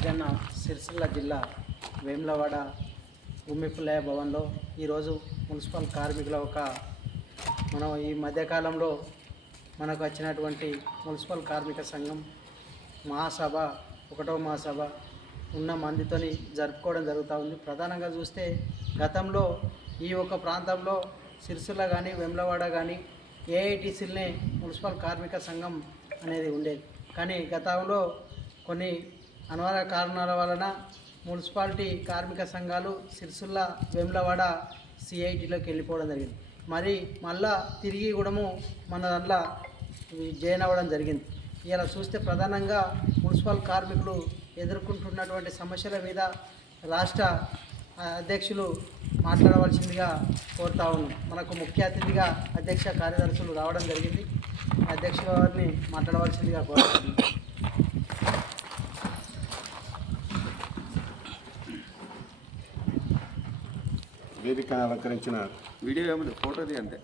రాజన్న సిరిసిల్ల జిల్లా వేములవాడ ఉమ్మిపుల్లయ్య భవన్లో ఈరోజు మున్సిపల్ కార్మికుల మనం ఈ మధ్యకాలంలో మనకు వచ్చినటువంటి మున్సిపల్ కార్మిక సంఘం మహాసభ 1వ మహాసభ ఉన్న మందితోని జరుపుకోవడం జరుగుతూ ఉంది. ప్రధానంగా చూస్తే గతంలో ఈ ప్రాంతంలో సిరిసిల్ల కానీ వేములవాడ కానీ ఏఐటీసీలనే మున్సిపల్ కార్మిక సంఘం అనేది ఉండేది. కానీ గతంలో కొన్ని అనివార్య కారణాల వలన మున్సిపాలిటీ కార్మిక సంఘాలు సిరిసిల్ల వేములవాడ సిఐటిలోకి వెళ్ళిపోవడం జరిగింది. మళ్ళా తిరిగి కూడా మన దాంట్లో జాయిన్ అవ్వడం జరిగింది. ఇలా చూస్తే ప్రధానంగా మున్సిపల్ కార్మికులు ఎదుర్కొంటున్నటువంటి సమస్యల మీద రాష్ట్ర అధ్యక్షులు మాట్లాడవలసిందిగా కోరుతా ఉన్నాం. మనకు ముఖ్య అతిథిగా అధ్యక్ష కార్యదర్శులు రావడం జరిగింది. అధ్యక్షుల వారిని మాట్లాడవలసిందిగా కోరుతున్నాం. వేదిక అలంకరించిన వీడియో ఏముంది, ఫోటోది అంతే.